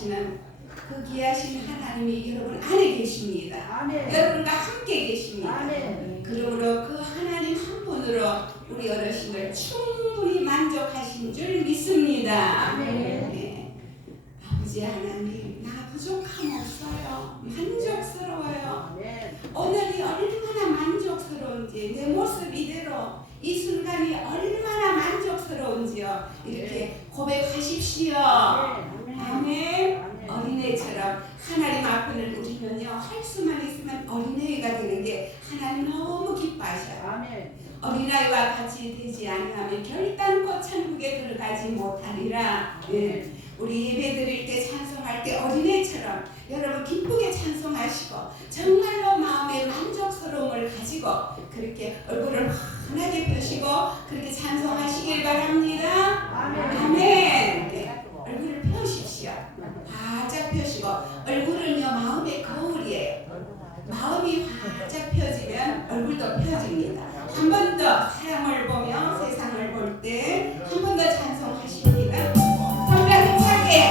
역사하시는 그 귀하신 하나님이 여러분 안에 계십니다. 아멘. 여러분과 함께 계십니다. 아멘. 그러므로 그 하나님 한 분으로 우리 어르신을 충분히 만족하신 줄 믿습니다. 아멘. 네. 아버지 하나님, 나 부족함 없어요. 만족스러워요. 아멘. 오늘이 얼마나 만족스러운지, 내 모습 이대로 이 순간이 얼마나 만족스러운지요. 이렇게 고백하십시오. 아멘. 어린애처럼 하나님 앞을 우리는요, 할 수만 있으면 어린애가 되는 게 하나님 너무 기뻐하셔요. 아멘. 어린아이와 같이 되지 아니하면 결단코 천국에 들어가지 못하리라. 네. 우리 예배 드릴 때 찬송할 때 어린애처럼 여러분 기쁘게 찬송하시고 정말로 마음의 만족스러움을 가지고 그렇게 얼굴을 환하게 펴시고 그렇게 찬송하시길 바랍니다. 아멘. 아멘. 네. 얼굴을 펴십시오. 바짝 펴시고 얼굴은요 마음의 거울이에요. 마음이 활짝 펴지면 얼굴도 펴집니다. 한 번 더 사람을 보며 세상을 볼 때 한 번 더 찬송하십니다. 손을 힘차게.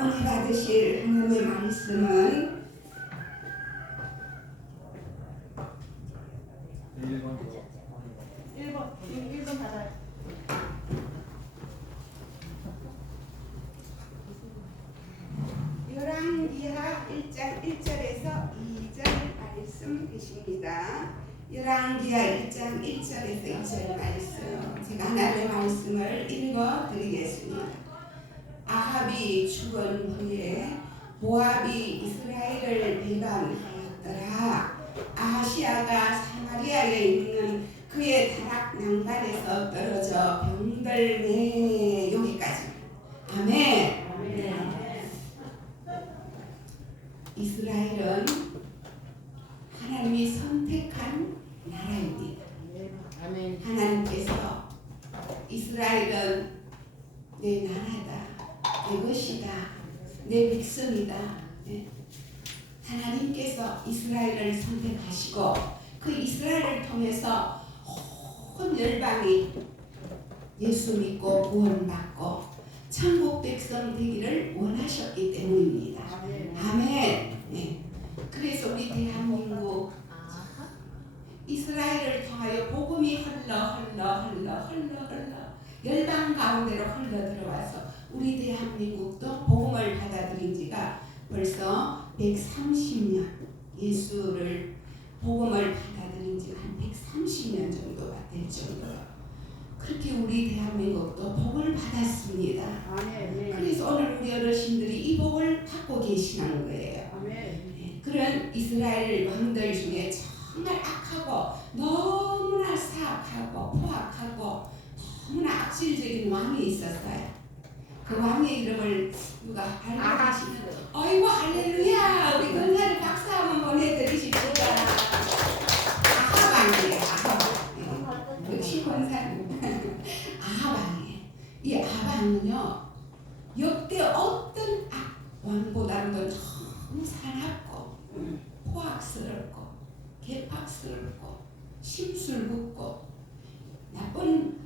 은혜 받으실 하나님의 말씀은 1번 받아요. 열왕기하 1장 1절에서 2절 말씀이십니다. 열왕기하 1장 1절에서 2절 말씀, 제가 하나님의 말씀을 읽어드리겠습니다. 아합이 죽은 후에 모압이 이스라엘을 배반하였더라. 아하시아가 사마리아에 있는 그의 다락 난간에서 떨어져 병들매. 여기까지. 아멘. 이스라엘은 하나님이 선택한 나라입니다. 아멘. 하나님께서 이스라엘은 내 나라다, 내 것이다, 내 백성이다. 네. 하나님께서 이스라엘을 선택하시고 그 이스라엘을 통해서 온 열방이 예수 믿고 구원받고 천국 백성 되기를 원하셨기 때문입니다. 아멘. 네. 그래서 우리 대한민국 이스라엘을 통하여 복음이 흘러 열방 가운데로 흘러 들어와서 우리 대한민국도 복음을 받아들인 지가 벌써 130년, 예수를 복음을 받아들인 지가 한 130년 정도가 될 정도로 그렇게 우리 대한민국도 복을 받았습니다. 아멘. 그래서 오늘 우리 어르신들이 이 복을 받고 계시는 거예요. 아멘. 네, 그런 이스라엘 왕들 중에 정말 악하고 너무나 사악하고 포악하고 너무나 악질적인 왕이 있었어요. 그 왕의 이름을 누가 아하스. 아이고 할렐루야. 우리 건사를 박수 한번 보내드리십시오. 아하방이에요. 아하방. 역시 건사는 아하방이에요. 이 아하방은요 역대 어떤 왕보다도 너무 사납고 포악스럽고 개팍스럽고 심술궂고 나쁜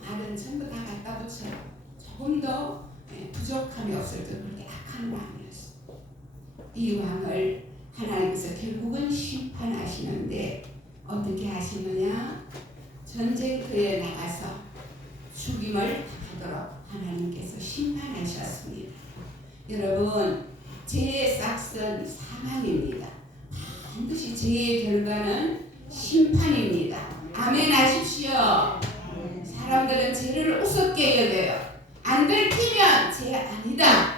말은 전부 다 갖다 붙여요. 조금 더 부족함이 없을 때 그렇게 악한 왕이었어요. 이 왕을 하나님께서 결국은 심판하시는데 어떻게 하시느냐? 전쟁터에 나가서 죽임을 당하도록 하나님께서 심판하셨습니다. 여러분, 죄의 싹은 사망입니다. 반드시 죄의 결과는 심판입니다. 아멘 하십시오. 사람들은 죄를 우습게 여겨요. 안 들키면 죄 아니다.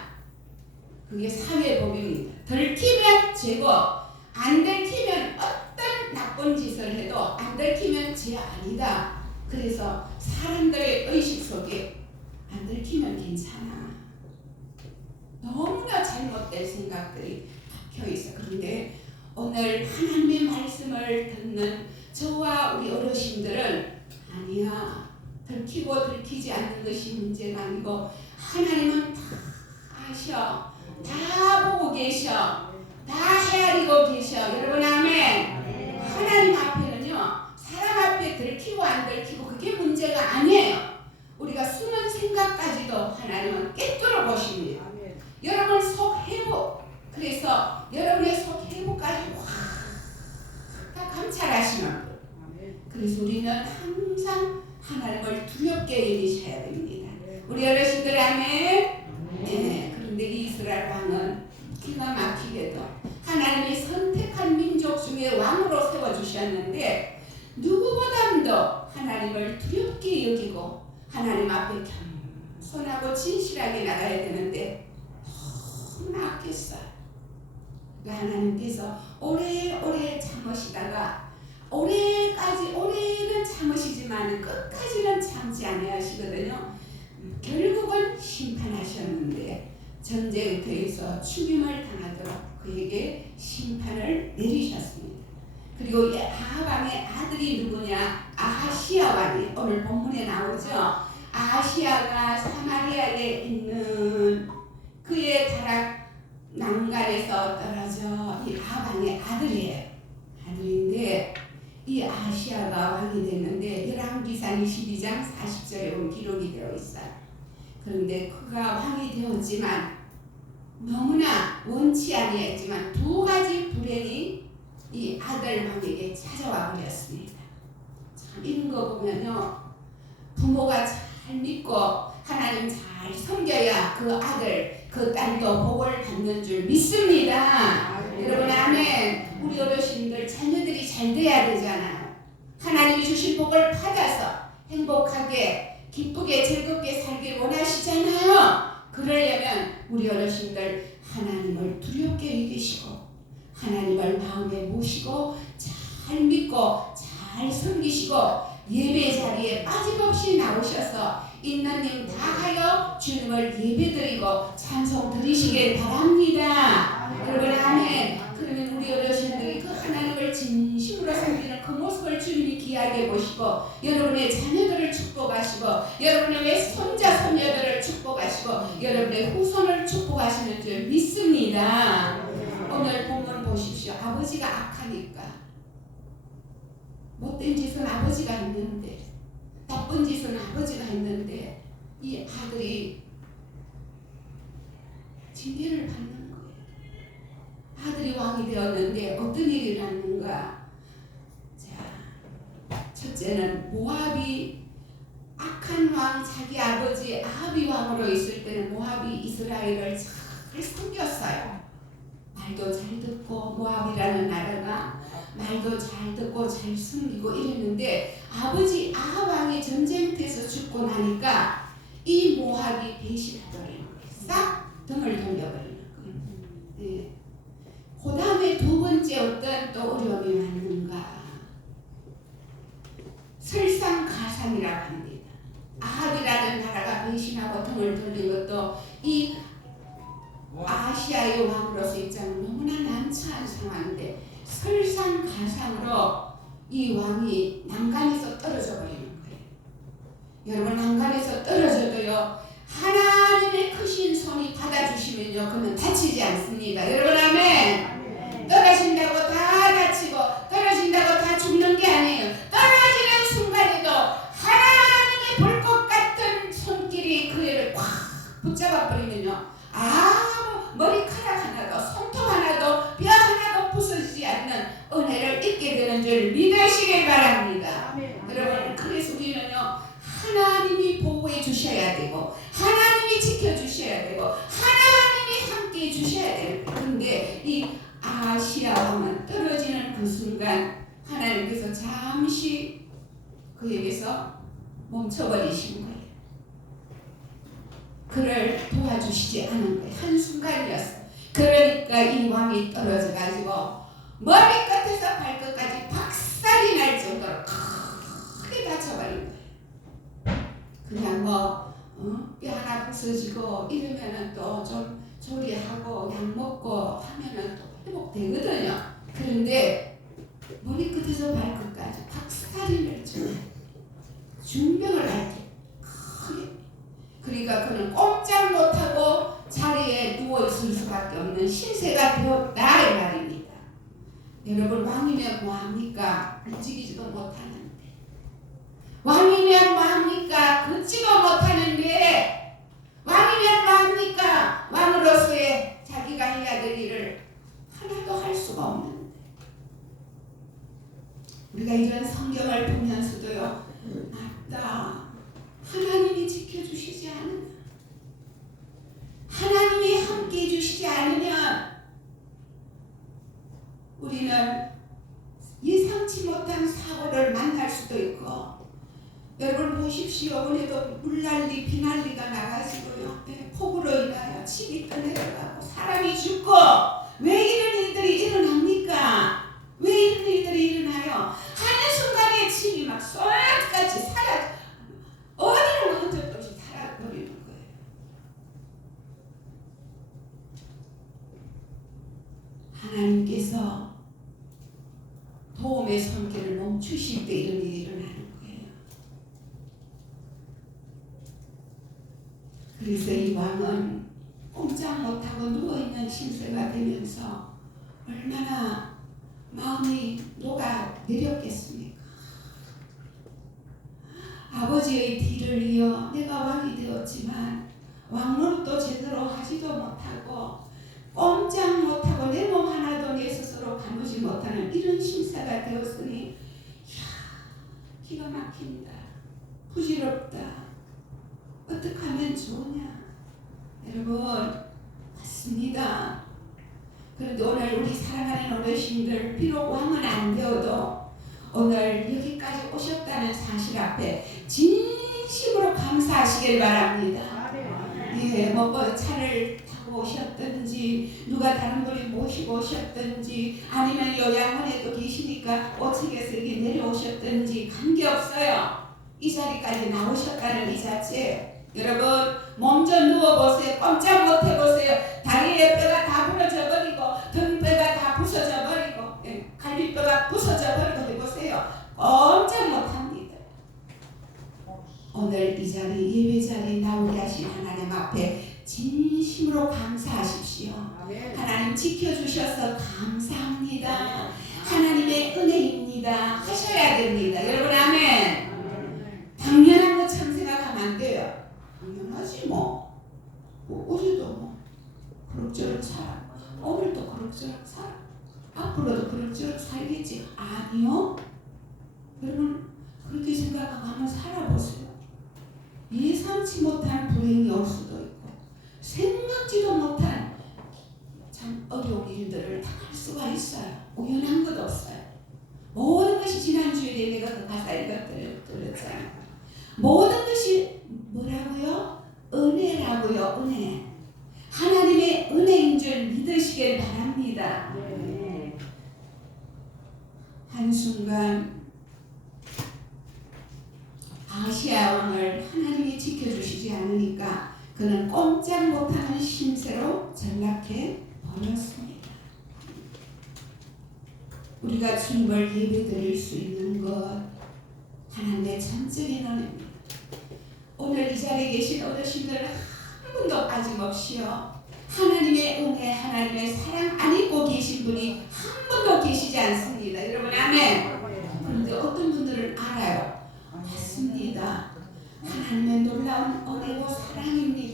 그게 사회법입니다. 들키면 죄고 안 들키면 어떤 나쁜 짓을 해도 안 들키면 죄 아니다. 그래서 사람들의 의식 속에 안 들키면 괜찮아. 너무나 잘못된 생각들이 박혀있어. 그런데 오늘 하나님의 말씀을 듣는 저와 우리 어르신들은 아니야. 들키고 들키지 않는 것이 문제가 아니고 하나님은 다 아셔. 다 보고 계셔. 다 헤아리고 계셔. 여러분 아멘. 하나님 앞에는요. 사람 앞에 들키고 안 들키고 그게 문제가 아니에요. 우리가 숨은 생각까지도 하나님은 꿰뚫어 보십니다. 여러분 속 회복. 그래서 여러분의 속 회복까지 다 감찰하시는 분. 그래서 우리는 항상 하나님을 두렵게 여기셔야 됩니다. 우리 어르신들 아멘. 네. 그런데 이스라엘 왕은 기가 막히게도 하나님이 선택한 민족 중에 왕으로 세워주셨는데 누구보다도 하나님을 두렵게 여기고 하나님 앞에 겸손하고 진실하게 나가야 되는데 너무 악했어요. 그러니까 하나님께서 오래오래 참으시다가 오래는 참으시지만 끝까지는 참지 아니하시거든요. 결국은 심판하셨는데 전쟁터에서 죽임을 당하도록 그에게 심판을 내리셨습니다. 그리고 아하방의 아들이 누구냐? 아하시아 왕이 오늘 본문에 나오죠. 아하시아가 사마리아에 있는 그의 다락 난간에서 떨어져 이 아하방의 아들인데 이 아하시아가 왕이 됐는데 열왕기상 22장 40절에 온 기록이 되어 있어요. 그런데 그가 왕이 되었지만 너무나 원치 아니했지만 두 가지 불행이 이 아들 왕에게 찾아와 버렸습니다. 참 이런 거 보면요. 부모가 잘 믿고 하나님 잘 섬겨야 그 아들 그 딸도 복을 받는 줄 믿습니다. 여러분 아멘. 우리 어르신들 자녀들이 잘 돼야 되잖아요. 하나님이 주신 복을 받아서 행복하게 기쁘게 즐겁게 살길 원하시잖아요. 그러려면 우리 어르신들 하나님을 두렵게 여기시고 하나님을 마음에 모시고 잘 믿고 잘 섬기시고 예배 자리에 빠짐없이 나오셔서 있는 힘 다하여 주님을 예배드리고 찬송 드리시길 바랍니다. 여러분 아멘. 그러면 우리 어르신들이 그 하나님을 진심으로 섬기는 그 모습을 주님이 귀하게 보시고 여러분의 자녀들을 축복하시고 여러분의 손자 손녀들을 축복하시고 여러분의 후손을 축복하시는 줄 믿습니다. 오늘 본문 보십시오. 아버지가 악하니까 못된 짓은 아버지가 했는데 나쁜 짓은 아버지가 했는데 이 아들이 징계를 받는 거예요. 아들이 왕이 되었는데 어떤 일이 일어났는가? 자, 첫째는 모압이 악한 왕 자기 아버지 아합이 왕으로 있을 때는 모압이 이스라엘을 잘 섬겼어요. 말도 잘 듣고 모압이라는 나라가 말도 잘 듣고 잘 숨기고 이랬는데 아버지 아합 왕이 전쟁터에서 죽고 나니까 이 모압이 배신하더래요. 싹 등을 돌려버리는 거예요. 네. 그 다음에 두 번째 어떤 또 어려움이 왔는가? 설상가상이라고 합니다. 아합이라는 나라가 배신하고 등을 돌린 것도 이 아시아의 왕으로서 입장은 너무나 난처한 상황인데 설상가상으로 이 왕이 난간에서 떨어져 버리는 거예요. 여러분, 난간에서 떨어져도요, 하나님의 크신 손이 받아주시면요, 그는 다치지 않습니다. 여러분, 아멘. 떨어진다고 다 다치고 떨어진다고 다 죽는 게 아니에요. 떨어지는 순간에도 하나님의 볼 것 같은 손길이 그를 꽉 붙잡아 버리면요, 머리카락 하나도 손톱 하나도 뼈 하나도 부서지지 않는 은혜를 잊게 되는 줄 믿으시길 바랍니다. 여러분, 그래서 우리는요, 하나님이 보호해 주셔야 되고 하나님이 지켜주셔야 되고 하나님이 함께해 주셔야 돼요. 그런데 이 아시아 왕은 떨어지는 그 순간 하나님께서 잠시 그에게서 멈춰버리신 거예요. 그를 도와주시지 않은 거예요. 한순간이었어요. 그러니까 이 왕이 떨어져가지고 머리끝에서 발끝까지 박살이 날 정도로 크게 다쳐버린 거예요. 그냥 뼈 하나 부서지고 이러면은 또 좀 조리하고 약 먹고 하면은 또 회복되거든요. 그런데 머리끝에서 발끝까지 박살이 날 정도로 중병을 앓게 크게. 그러니까 그는 꼼짝 못하고 자리에 누워있을 수밖에 없는 신세가 되었다 이 말입니다. 여러분, 왕이면 뭐합니까? 움직이지도 못하는데. 왕이면 뭐합니까? 걷지도 못하는데. 왕이면 뭐합니까? 왕으로서의 자기가 해야 될 일을 하나도 할 수가 없는데. 우리가 이런 성경을 보면서도요, 맞다, 하나님이 지켜주시지 않으면, 하나님이 함께 해주시지 않으면 우리는 예상치 못한 사고를 만날 수도 있고. 여러분 보십시오. 오늘도 물난리 비난리가 나가지고요, 폭우로 인하여 집이 떠내려가고 사람이 죽고. 왜 이런 일들이 일어납니까? 왜 이런 일들이 일어나요? 한순간에 집이 막 쏠같이 어디로 흔적도 없이 살아버리는 거예요. 하나님께서 도움의 손길을 멈추실 때 이런 일이 일어나는 거예요. 그래서 이 왕은 꼼짝 못하고 누워있는 신세가 되면서 얼마나 마음이 녹아내렸겠습니까? 아버지의 뒤를 이어 내가 왕이 되었지만 왕노릇도 제대로 하지도 못하고 꼼짝 못하고 내 몸 하나도 내 스스로 가누지 못하는 이런 신세가 되었으니, 기가 막힌다, 부질없다, 어떻게 하면 좋으냐. 여러분, 맞습니다. 그런데 오늘 우리 사랑하는 어르신들, 비록 왕은 안 되어도 오늘 여기까지 오셨다는 사실 앞에 진심으로 감사하시길 바랍니다. 예, 차를 타고 오셨든지 누가 다른 분이 모시고 오셨든지 아니면 요양원에도 계시니까 오측에서 여기 내려오셨든지 관계없어요. 이 자리까지 나오셨다는 이 자체. 여러분, 몸 좀 누워보세요. 꼼짝 못해보세요. 다리에 뼈가 다 부러져 버리고 등뼈가 다 부서져 버리고 갈비뼈가 부서져 버리고 해보세요. 꼼짝 못합니다. 오늘 이 자리, 예배 자리 나오게 하신 하나님 앞에 진심으로 감사하십시오. 하나님 지켜주셔서 감사합니다. 하나님의 은혜입니다 하셔야 됩니다. 여러분, 아멘. 당연한 것처럼 생각하면 안 돼요. 당연하지 뭐. 우리도 그럭저럭 살아. 오늘도 그럭저럭 살아. 앞으로도 그럭저럭 살겠지. 아니요. 여러분, 그렇게 생각하고 한번 살아보세요. 예상치 못한 불행이 올 수도 있고 생각지도 못한 참 어려운 일들을 당할 수가 있어요. 우연한 것 없어요. 모든 것이 지난주에 내가 그 가사 읽었잖아요. 모든 것이 뭐라고요? 은혜라고요. 은혜. 하나님의 은혜인 줄 믿으시길 바랍니다. 한순간 아시아 왕을 하나님이 지켜주시지 않으니까 그는 꼼짝 못하는 심세로 전락해 버렸습니다. 우리가 주님을 예배드릴 수 있는 것 하나님의 전적인 은혜입니다. 오늘 이 자리에 계신 어르신들 한 분도 빠짐없이요 하나님의 은혜, 하나님의 사랑 안 입고 계신 분이 한 분도 계시지 않습니다. 여러분 아멘. 그런데 어떤 분들은 알아요. 맞습니다. 하나님의 놀라운 은혜고 사랑입니다.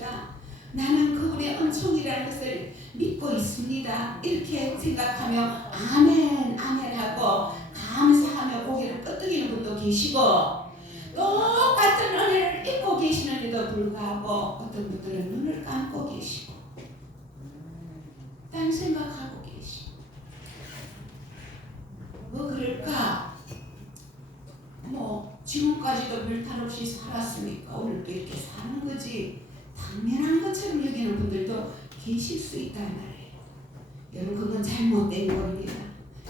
나는 그분의 은총이라는 것을 믿고 있습니다. 이렇게 생각하며 아멘 아멘 하고 감사하며 고개를 끄덕이는 분도 계시고 똑같은 은혜를 입고 계시는데도 불구하고 어떤 분들은 눈을 감고 계시고 딴 생각하고 계시고 뭐 그럴까? 뭐 지금까지도 별탈 없이 살았으니까 오늘도 이렇게 사는 거지 당연한 것처럼 여기는 분들도 계실 수 있단 말이에요. 여러분 그건 잘못된 겁니다.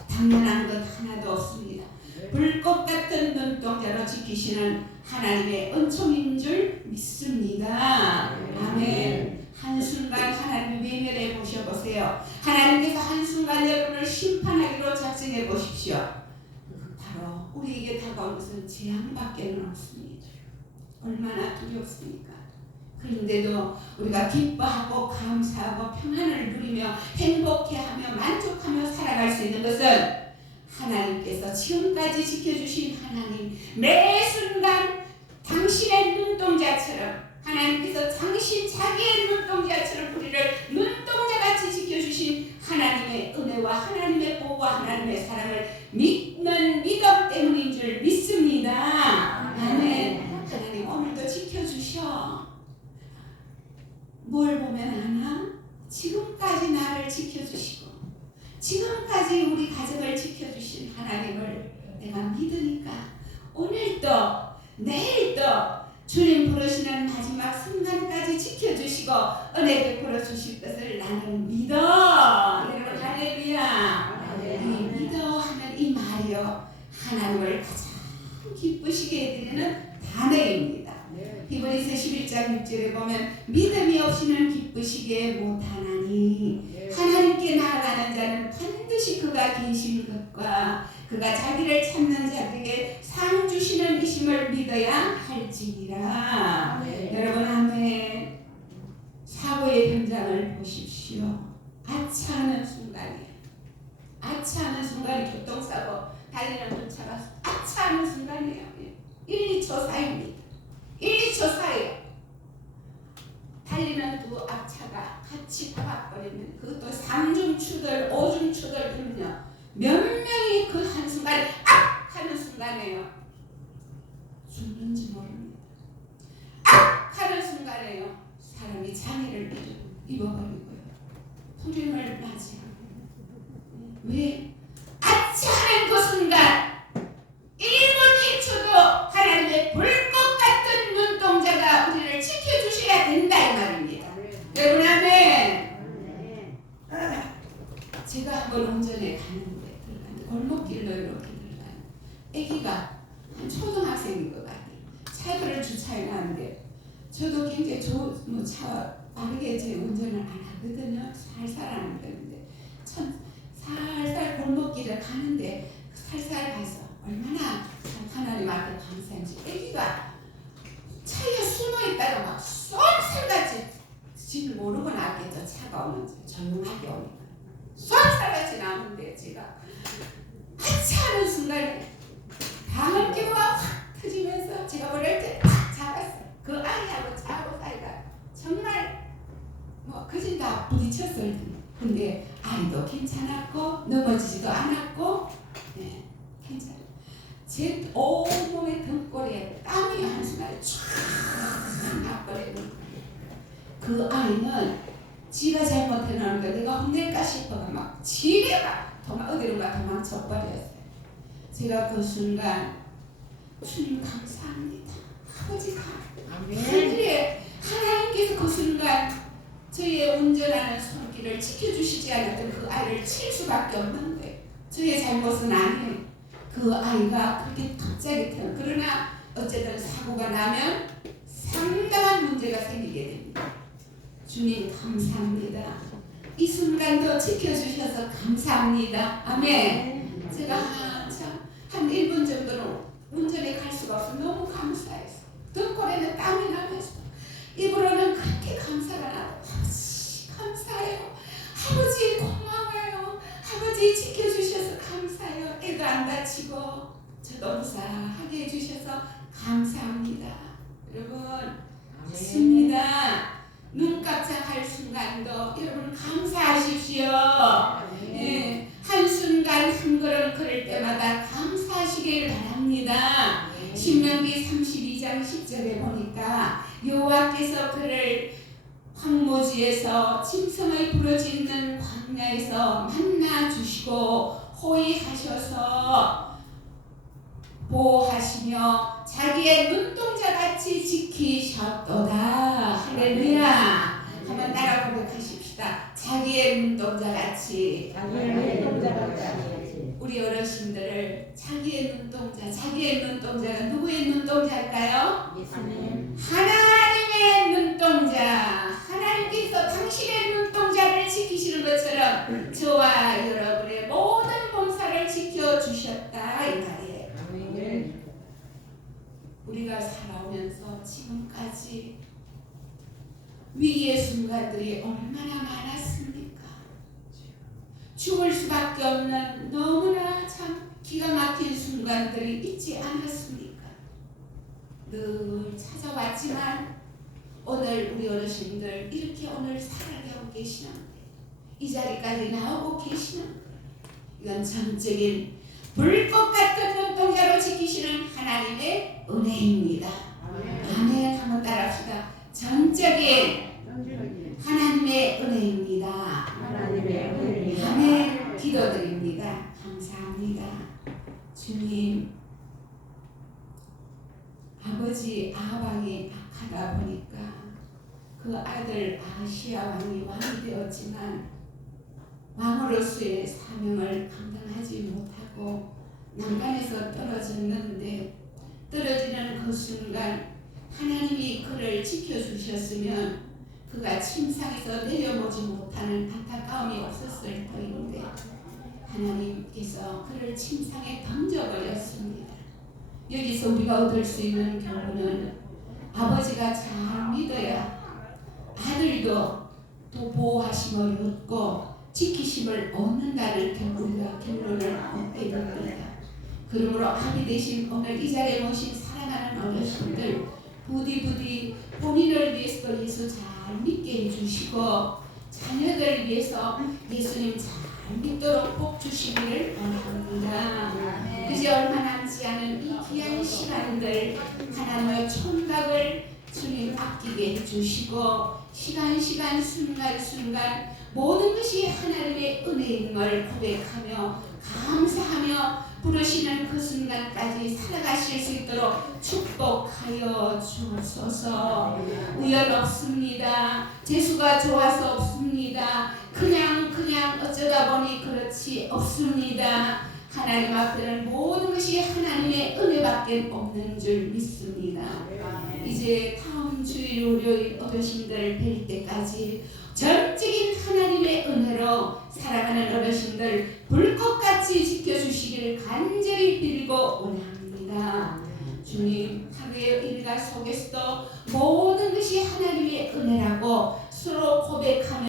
당연한 것 하나도 없습니다. 불꽃 같은 눈동자로 지키시는 하나님의 은총인 줄 믿습니다. 아멘. 한순간 하나님을 외면해 보셔보세요. 하나님께서 한순간 여러분을 심판하기로 작정해 보십시오. 바로 우리에게 다가온 것은 재앙밖에 없습니다. 얼마나 두렵습니까? 그런데도 우리가 기뻐하고 감사하고 평안을 누리며 행복해하며 만족하며 살아갈 수 있는 것은 하나님께서 지금까지 지켜주신 하나님 매 순간 당신의 눈동자처럼 하나님께서 당신 자기의 눈동자처럼 우리를 눈동자같이 지켜주신 하나님의 은혜와 하나님의 보호와 하나님의 사랑을 믿는 믿음 때문인 줄 믿습니다. 아멘. 하나님 오늘도 지켜주셔. 뭘 보면 아나? 지금까지 나를 지켜주시고 지금까지 우리 가정을 지켜주신 하나님을 내가 믿으니까 오늘도 내일도 주님 부르시는 마지막 순간까지 지켜주시고 은혜 베풀어 주실 것을 나는 믿어. 여러분 할렐루야. 이 믿어 하는 이 말이요 하나님을 가장 기쁘시게 해드리는 단어입니다. 히브리서 11장 6절에 보면 믿음이 없이는 기쁘시게 못하나니 하나님께 나아가는 자는 반드시 그가 계신 것과 그가 자기를 찾는 자들에게 상 주시는 이심을 믿어야 할지니라. 여러분 아멘. 사고의 현장을 보십시오. 아차하는 순간이에요. 아차하는 순간이 교통사고 달리는 전차가 아차하는 순간이에요. 1, 2초 사이입니다. 1, 2초 사이에 달리는 두 앞차가 같이 박아버리면 그것도 3중 추돌, 5중 추돌이면요 몇 명이 그 한순간에 악! 하는 순간에요 죽는지 모릅니다. 악! 하는 순간에요 사람이 장애를 입어버리고요 불행을 맞이하고 왜? 아차하는 그 순간 1분 1초도 하나님의 불꽃 같은 눈동자가 우리를 지켜주셔야 된다 이 말입니다. 여러분 아멘. 제가 한번 운전에 갔는데 골목길로 이렇게 들어가는 아기가 한 초등학생인 것 같아요. 차를 주차해 놨는데 저도 굉장히 차 빠르게 제 운전을 안 하거든요. 살살 하는 건데 살살 골목길을 가는데 살살 가서 얼마나 하나님 앞에 감사한지 아기가 차에 숨어있다가 막 쏜살같이 지는 모르고 나겠죠. 차가 오는지 조용하게 오니까 쏜살같이 나오는데 제가 하차하는 순간에 방울기가 확 터지면서 제가 뭐랄 때 탁 잡았어요. 그 아이하고 차하고 사이가 정말 뭐 거진 다 부딪혔어요. 근데 아이도 괜찮았고 넘어지지도 않았고 네, 괜찮아요. 제 온몸의 등골에 땀이 한순간에 쫙 나버리는 그 아이는 지가 잘못해놓으니까 내가 혼낼까 싶어가 막 지레가 어디론가 도망쳐버렸어요. 제가 그 순간 주님 감사합니다. 아버지가 하늘에 하나님께서 그 순간 저희의 운전하는 손길을 지켜주시지 않았던 그 아이를 칠 수밖에 없는 거예요. 저의 잘못은 아니에요. 그 아이가 그렇게 갑자기 그러나 어쨌든 사고가 나면 상당한 문제가 생기게 됩니다. 주님 감사합니다. 이 순간도 지켜주셔서 감사합니다. 아멘. 제가 참 한 1분 정도는 운전에 갈 수가 없어 너무 감사해서 등골에는 땀이 나면서 입으로는 그렇게 감사가 나고 아버지 감사해요. 아버지 고마워요. 아버지 지켜주셔서 감사해요. 애도 안 다치고 저도 무사하게 해주셔서 감사합니다. 여러분 좋습니다. 눈 깜짝할 순간도 여러분 감사하십시오. 예, 한순간 한 걸음 걸을 때마다 감사하시길 바랍니다. 신명기 32장 10절에 보니까 여호와께서 그를 황무지에서 짐승의 부러지는 광야에서 만나 주시고 호위하셔서 보호하시며 자기의 눈동자같이 지키셨도다. 할렐루야. 한번 따라 고백하십시다. 자기의 눈동자같이. 우리 어르신들을 자기의 눈동자가 누구의 눈동자일까요? 하나님의 눈동자. 하나님께서 당신의 눈동자를 지키시는 것처럼 저와 여러분의 모든 범사를 지켜주셨다 이 말이에요. 우리가 살아오면서 지금까지 위기의 순간들이 얼마나 많았습니까? 죽을 수밖에 없는 너무나 참 기가 막힌 순간들이 있지 않았습니까? 늘 찾아왔지만 오늘 우리 어르신들 이렇게 오늘 살아가고 계시는데 이 자리까지 나오고 계시는데 이건 전적인 불꽃 같은 눈동자로 지키시는 하나님의 은혜입니다. 아멘. 한번 따라합시다. 전적인 하나님의 은혜입니다. 아멘. 기도드립니다. 감사합니다. 주님, 아버지 아합왕이 악하다 보니까 그 아들 아하시야 왕이 왕이 되었지만 왕으로서의 사명을 감당하지 못하고 난간에서 떨어졌는데 떨어지는 그 순간 하나님이 그를 지켜주셨으면 그가 침상에서 내려오지 못하는 안타까움이 없었을 터인데 하나님께서 그를 침상에 던져버렸습니다. 여기서 우리가 얻을 수 있는 교훈은 아버지가 잘 믿어야 아들도 또 보호하심을 얻고 지키심을 얻는다는 우리가 결론을 얻게 됩니다. 그러므로 아비 되신 오늘 이 자리에 모신 사랑하는 어르신들 부디 본인을 위해서 예수 잘 믿게 해주시고 자녀들을 위해서 예수님 잘 믿도록 복 주시기를 원합니다. 이제 얼마 남지 않은 이 귀한 시간들 하나님의 총각을 주님 아끼게 해주시고 시간 순간 모든 것이 하나님의 은혜임을 고백하며 감사하며 부르시는 그 순간까지 살아가실 수 있도록 축복하여 주옵소서. 우연 없습니다. 재수가 좋아서 없습니다. 그냥 어쩌다 보니 그렇지 없습니다. 하나님 앞에는 모든 것이 하나님의 은혜밖에 없는 줄 믿습니다. 이제 다음 주일 월요일 어르신들 뵐 때까지 전적인 하나님의 은혜로 사랑하는 어르신들 불꽃같이 지켜주시기를 간절히 빌고 원합니다. 주님 하루의 일과 속에서도 모든 것이 하나님의 은혜라고 서로 고백하며